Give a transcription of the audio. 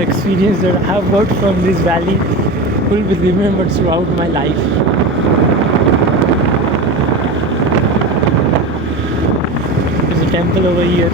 experience that I have got from this valley will be remembered throughout my life. There's a temple over here.